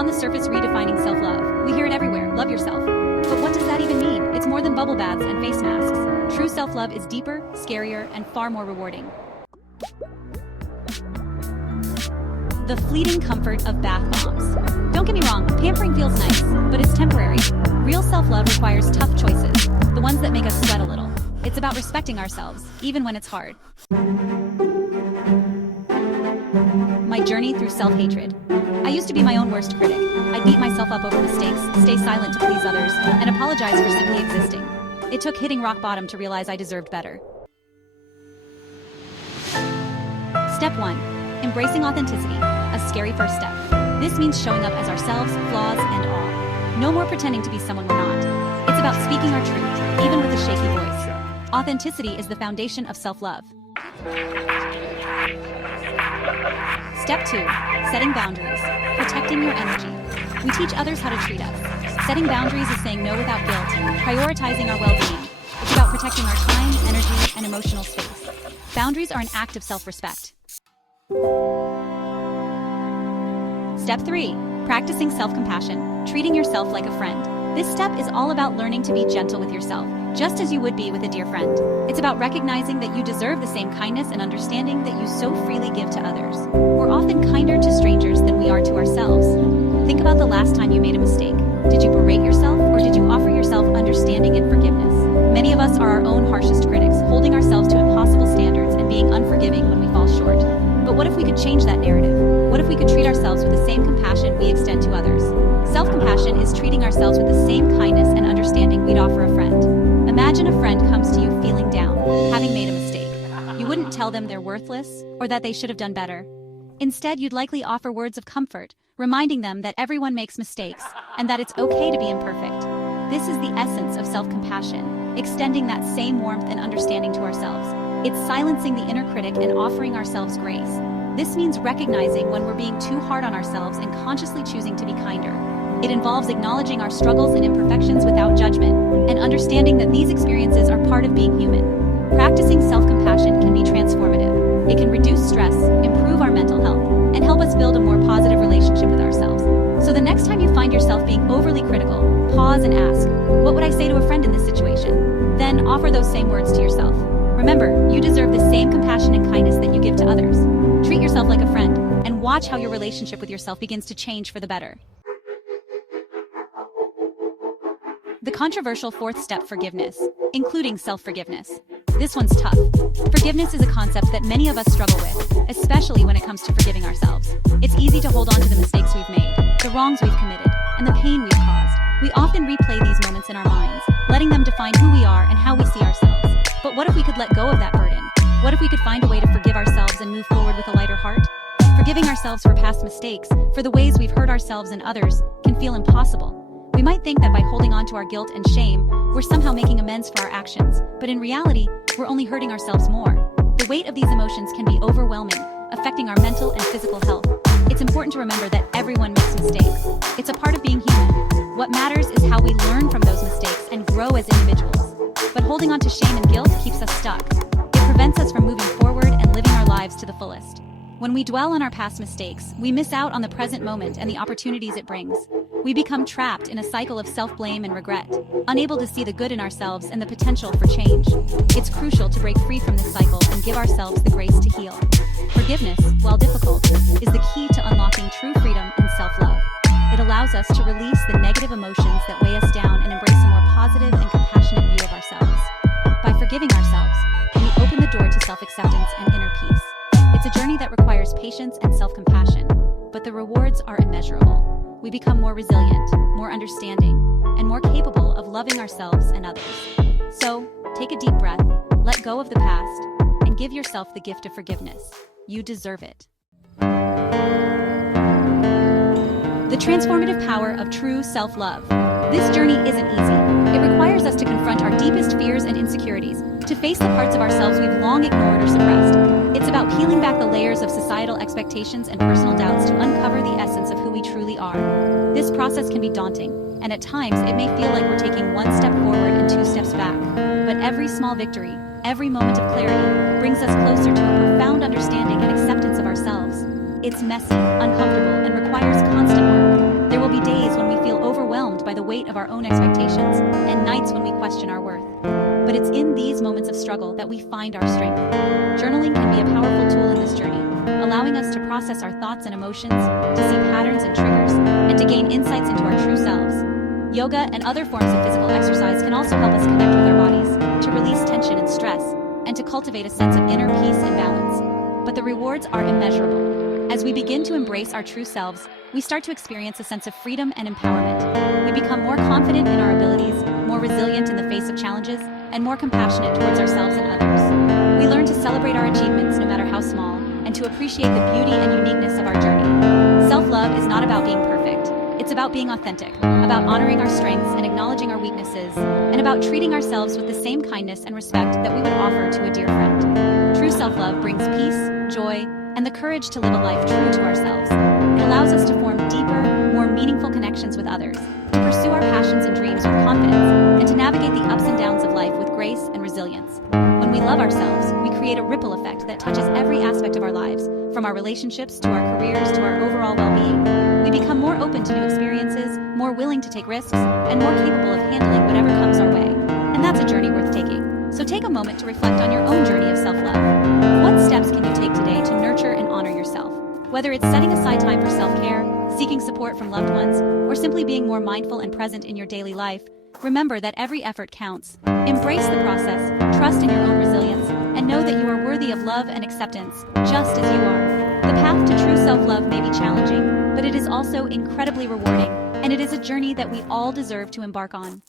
on the surface redefining self-love. We hear it everywhere, love yourself. But what does that even mean? It's more than bubble baths and face masks. True self-love is deeper, scarier, and far more rewarding. The fleeting comfort of bath bombs. Don't get me wrong, pampering feels nice, but it's temporary. Real self-love requires tough choices, the ones that make us sweat a little. It's about respecting ourselves, even when it's hard. My journey through self-hatred. I used to be my own worst critic. I'd beat myself up over mistakes, stay silent to please others, and apologize for simply existing. It took hitting rock bottom to realize I deserved better. Step 1. Embracing authenticity, a scary first step. This means showing up as ourselves, flaws and all. No more pretending to be someone we're not. It's about speaking our truth, even with a shaky voice. Authenticity is the foundation of self-love. Step 2. Setting boundaries, protecting your energy. We teach others how to treat us. Setting boundaries is saying no without guilt, prioritizing our well-being. It's about protecting our time, energy, and emotional space. Boundaries are an act of self-respect. Step 3. Practicing self-compassion, treating yourself like a friend. This step is all about learning to be gentle with yourself, just as you would be with a dear friend. It's about recognizing that you deserve the same kindness and understanding that you so freely give to others. We're often kinder to strangers than we are to ourselves. Think about the last time you made a mistake. Did you berate yourself, or did you offer yourself understanding and forgiveness? Many of us are our own harshest critics, holding ourselves to impossible standards and being unforgiving when we fall short. But what if we could change that narrative? What if we could treat ourselves with the same compassion we extend to others? Self-compassion is treating ourselves with the same kindness and understanding we'd offer a friend. Imagine a friend comes to you feeling down, having made a mistake. You wouldn't tell them they're worthless or that they should have done better. Instead, you'd likely offer words of comfort, reminding them that everyone makes mistakes and that it's okay to be imperfect. This is the essence of self-compassion, extending that same warmth and understanding to ourselves. It's silencing the inner critic and offering ourselves grace. This means recognizing when we're being too hard on ourselves and consciously choosing to be kinder. It involves acknowledging our struggles and imperfections without judgment, and understanding that these experiences are part of being human. Practicing self-compassion can be transformative. It can reduce stress, improve our mental health, and help us build a more positive relationship with ourselves. So the next time you find yourself being overly critical, pause and ask, what would I say to a friend in this situation? Then offer those same words to yourself. Remember, you deserve the same compassion and kindness that you give to others. Treat yourself like a friend, and watch how your relationship with yourself begins to change for the better. The controversial fourth step, forgiveness, including self-forgiveness. This one's tough. Forgiveness is a concept that many of us struggle with, especially when it comes to forgiving ourselves. It's easy to hold on to the mistakes we've made, the wrongs we've committed, and the pain we've caused. We often replay these moments in our minds, letting them define who we are and how we see ourselves. But what if we could let go of that burden? What if we could find a way to forgive ourselves and move forward with a lighter heart? Forgiving ourselves for past mistakes, for the ways we've hurt ourselves and others, can feel impossible. We might think that by holding on to our guilt and shame, we're somehow making amends for our actions, but in reality, we're only hurting ourselves more. The weight of these emotions can be overwhelming, affecting our mental and physical health. It's important to remember that everyone makes mistakes. It's a part of being human. What matters is how we learn from those mistakes and grow as individuals. But holding on to shame and guilt keeps us stuck. It prevents us from moving forward and living our lives to the fullest. When we dwell on our past mistakes, we miss out on the present moment and the opportunities it brings. We become trapped in a cycle of self-blame and regret, unable to see the good in ourselves and the potential for change. It's crucial to break free from this cycle and give ourselves the grace to heal. Forgiveness, while difficult, is the key to unlocking true freedom and self-love. It allows us to release the negative emotions that weigh us down and embrace a more positive and compassionate view of ourselves. By forgiving ourselves, we open the door to self-acceptance and inner peace. It's a journey that requires patience and self-compassion, but the rewards are immeasurable. We become more resilient, more understanding, and more capable of loving ourselves and others. So, take a deep breath, let go of the past, and give yourself the gift of forgiveness. You deserve it. The transformative power of true self-love. This journey isn't easy. It requires us to confront our deepest fears and insecurities, to face the parts of ourselves we've long ignored or suppressed. It's about peeling back the layers of societal expectations and personal doubts to uncover the essence of who we truly are. This process can be daunting, and at times it may feel like we're taking one step forward and two steps back. But every small victory, every moment of clarity, brings us closer to a profound understanding and acceptance of ourselves. It's messy, uncomfortable, and requires constant work. There by the weight of our own expectations and nights when we question our worth. But it's in these moments of struggle that we find our strength. Journaling can be a powerful tool in this journey, allowing us to process our thoughts and emotions, to see patterns and triggers, and to gain insights into our true selves. Yoga and other forms of physical exercise can also help us connect with our bodies, to release tension and stress, and to cultivate a sense of inner peace and balance. But the rewards are immeasurable. As we begin to embrace our true selves, we start to experience a sense of freedom and empowerment. We become more confident in our abilities, more resilient in the face of challenges, and more compassionate towards ourselves and others. We learn to celebrate our achievements no matter how small, and to appreciate the beauty and uniqueness of our journey. Self-love is not about being perfect. It's about being authentic, about honoring our strengths and acknowledging our weaknesses, and about treating ourselves with the same kindness and respect that we would offer to a dear friend. True self-love brings peace, joy, and the courage to live a life true to ourselves. It allows us to form deeper, more meaningful connections with others, to pursue our passions and dreams with confidence, and to navigate the ups and downs of life with grace and resilience. When we love ourselves, we create a ripple effect that touches every aspect of our lives, from our relationships to our careers to our overall well-being. We become more open to new experiences, more willing to take risks, and more capable of handling whatever comes our way. And that's a journey worth taking. So take a moment to reflect on your own journey of self-love. What steps can you take today to nurture and honor yourself? Whether it's setting aside time for self-care, seeking support from loved ones, or simply being more mindful and present in your daily life, remember that every effort counts. Embrace the process, trust in your own resilience, and know that you are worthy of love and acceptance, just as you are. The path to true self-love may be challenging, but it is also incredibly rewarding, and it is a journey that we all deserve to embark on.